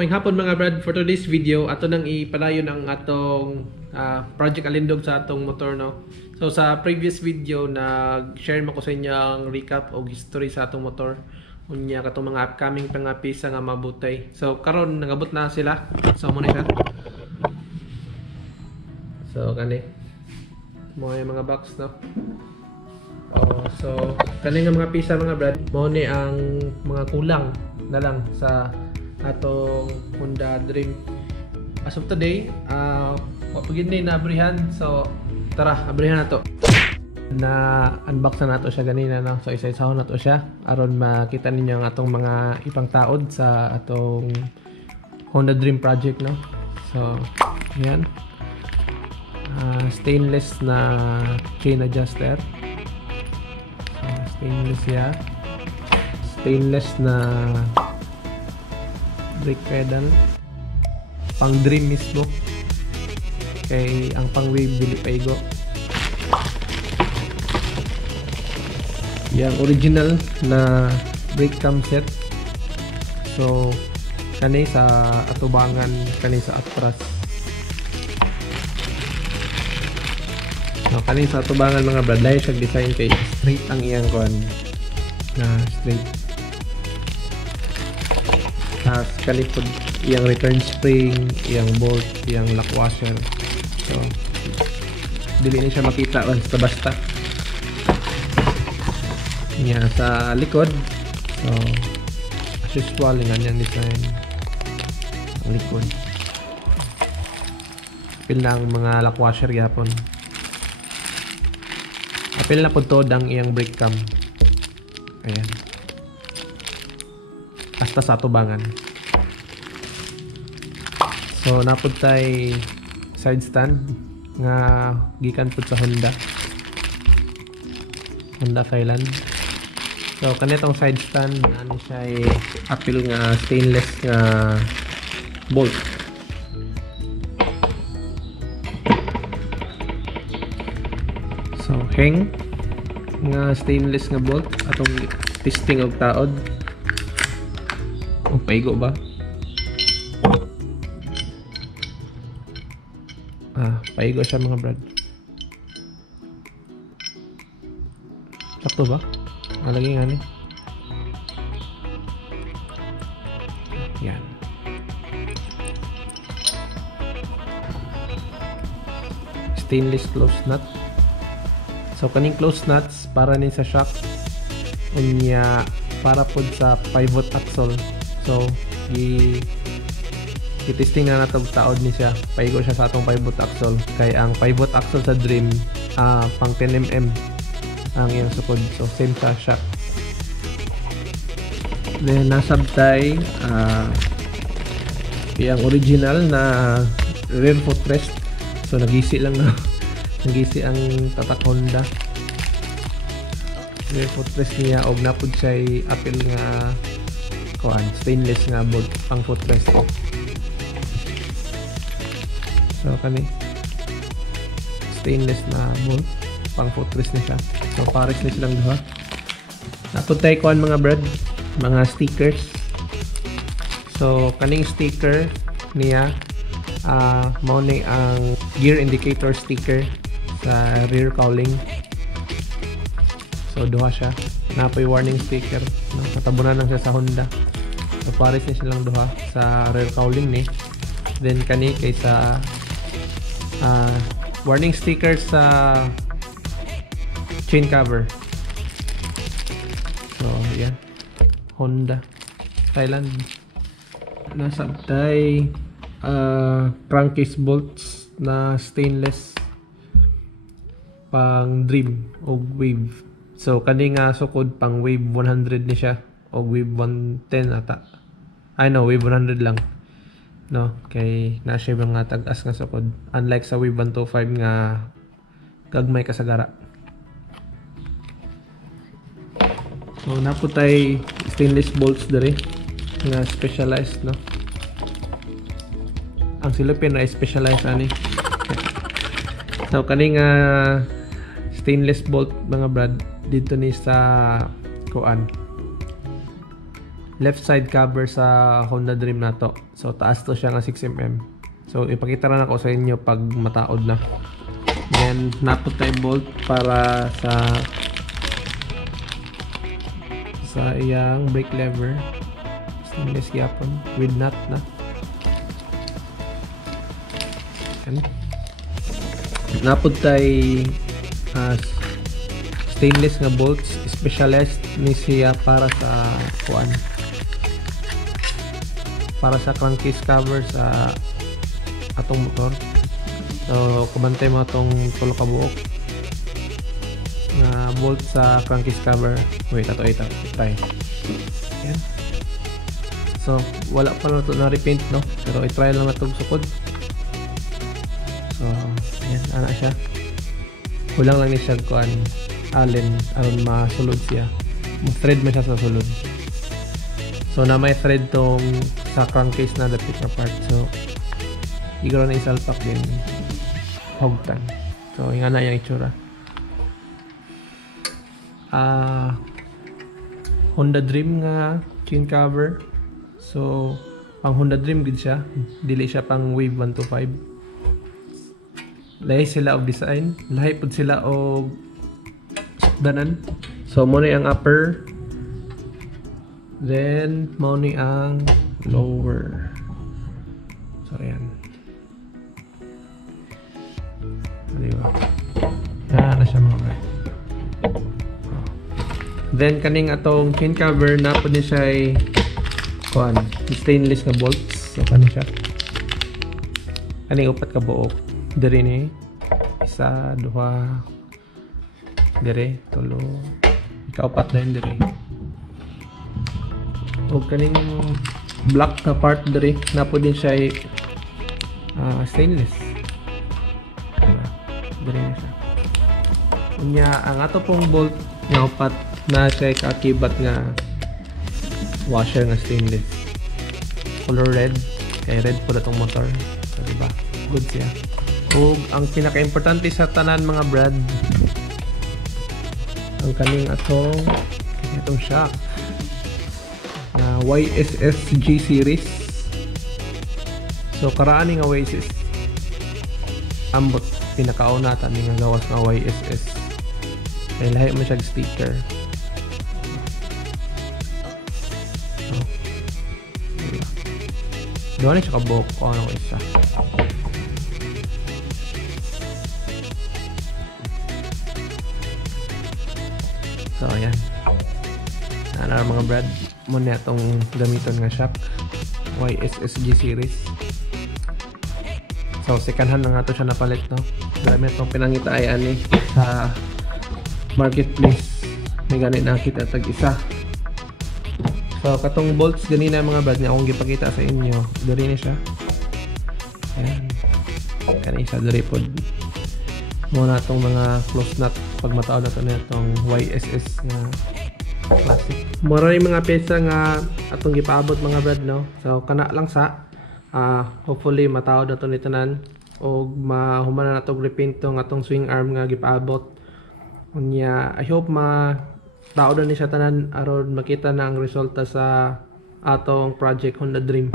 May hapon mga brad, for today's video ato nang ipadayon ang atong project alindog sa atong motor, no. So sa previous video nag-share mo ko sa inyo ang recap o history sa atong motor unya katong mga upcoming pisa nga mabutay. So karon nagabot na sila. So mo na siya. So kani mo yung mga box, no. So kani nga mga pisa mga brad, mo ni ang mga kulang na lang sa atong Honda Dream. As of today, pagin na abrihan. So tara, abrihan na to. Na unbox na nato siya ganina, no? So isa-isahon na to siya aron makita ninyo ang atong mga ipang taod sa atong Honda Dream project, no? So yan, stainless na chain adjuster. So, stainless ya, stainless na brake pedal, pang Dream mismo, kay ang pang Wave dili paigo. Yang original na brake cam set. So kani sa atubangan, kani sa atras. No, kani sa atubangan mga brad, dahil siya design kay straight ang iyang kon na straight. Kalipod iyang return spring, iyang bolt, iyang lock washer. So dili ni siya makita basta-basta. Nya sa likod, so as usual ganyan design ang likod. Apil na ang mga lock washer yapon. Apil na po to ang iyang brake cam. Ayan, hasta sa tubangan. So napud tay side stand nga gikan pud sa Honda Thailand. So kanitong side stand ano siya apil nga stainless nga bolt. So hang nga stainless nga bolt atong testing og taod. O paigo ba? Paigo siya mga brad. Sakto ba? Lagi nga ni. Yan. Stainless close nut. So kaning close nuts para ni sa shock. Unya para pod sa pivot axle. So i-testing na natong taod ni siya. Paigo siya sa atong pivot axle. Kay ang pivot axle sa Dream pang 10mm ang iyang sukod. So same sa shock. Then nasabtay iyang original na rear footrest. So nagisi lang na nagisi ang tatak Honda. Rear footrest niya og napud siya apil nga kuan stainless nga bolt pang footrest. So kani stainless na bolt pang footrest ni siya. So pares ni silang duha. Napud tay kuan mga brad, mga stickers. So kaning sticker niya mao ni ang gear indicator sticker sa rear cowling. So duha siya, napoy warning sticker, no? Katabunan lang siya sa Honda. So pares ni silang duha sa rear cowling ni. Then kani kay sa warning sticker sa chain cover. So yan, Honda Thailand. Nasabtay crankcase bolts na stainless pang Dream o Wave. So kani nga sukod pang Wave 100 ni siya o Wave 110 ata. I know Wave 100 lang, no, kay na siya nga tag-as nga sukod, unlike sa Wave 125 nga gagmay kasagara. So naputay stainless bolts dere nga specialized, no. Ang silupin ay specialized ani. So kani nga stainless bolt mga brad dito ni sa kuan left side cover sa Honda Dream na to. So taas to siya nga 6mm. So ipakita na ako sa inyo pag mataod na. Then naput tayo bolt para sa iyang brake lever. Stainless yapon with nut na. Yan. Naput tayo stainless nga bolts, specialist ni siya para sa kuan. Para sa crankcase cover sa atong motor. So kumantay mo itong tulo ka buok na bolt sa crankcase cover. Wait, ito try. Yan. So wala pa na ito na repaint, no, pero i-try lang na itong sukod. So ayan, ana siya. Kulang lang ni siya kuan allen aron masulod siya. Thread man siya sa sulod. So na may thread tong sa crankcase na dapit na part. So igro na isalpak din hogtan. So yung ana yung itsura. Honda Dream nga chin cover. So pang Honda Dream gid siya, dili siya pang Wave 125. Lahi sila og design, lahi pud sila og sukdanan. So mo ni ang upper, then mo ni ang lower. So ayan. Diba? Na siya mga brad. Then kaning atong chin cover na pud ni siya ay kuan, stainless nga bolts. So kani siya. Kaning upat ka buok. Diri ni isa, duha, diri, tulo, ikaupat na yun diri. O kaning black na part diri na pud din siya ay stainless. Diri na siya. Unya ang ato pong bolt nga upat na siya kakibat nga washer nga stainless. Color red, kay red pula tong motor. So diba? Good siya. O ang pinaka-importante sa tanan mga brad, ang kaning itong shock na YSS G series. So karaan nga YSS ambot pinakauna tani nga gawas nga YSS. Kaya lahi mo siya sticker. So, doon na siya kabok o ano ko isa. So ayan. Ano mga brad, muna itong gamiton nga shock YSSG series. So second hand na nga ito siya napalit, no. Dami itong pinangitayan ni sa marketplace. May ganit nakita tag isa. So katong bolts ganina mga brad nga akong gipakita sa inyo, diri ni siya. Ayan. Kani isa diri pod. Muna itong mga close nut pag mataod na ito na itong YSS nga classic. Mura yung mga pyesa nga atong gipaabot mga brad, no. So kana lang sa hopefully mataod na ito ni tanan o mahuman na itong repaint itong atong swing arm nga gipaabot. Unya I hope mataod na ni siya tanan aron makita na ang resulta sa atong project Honda Dream.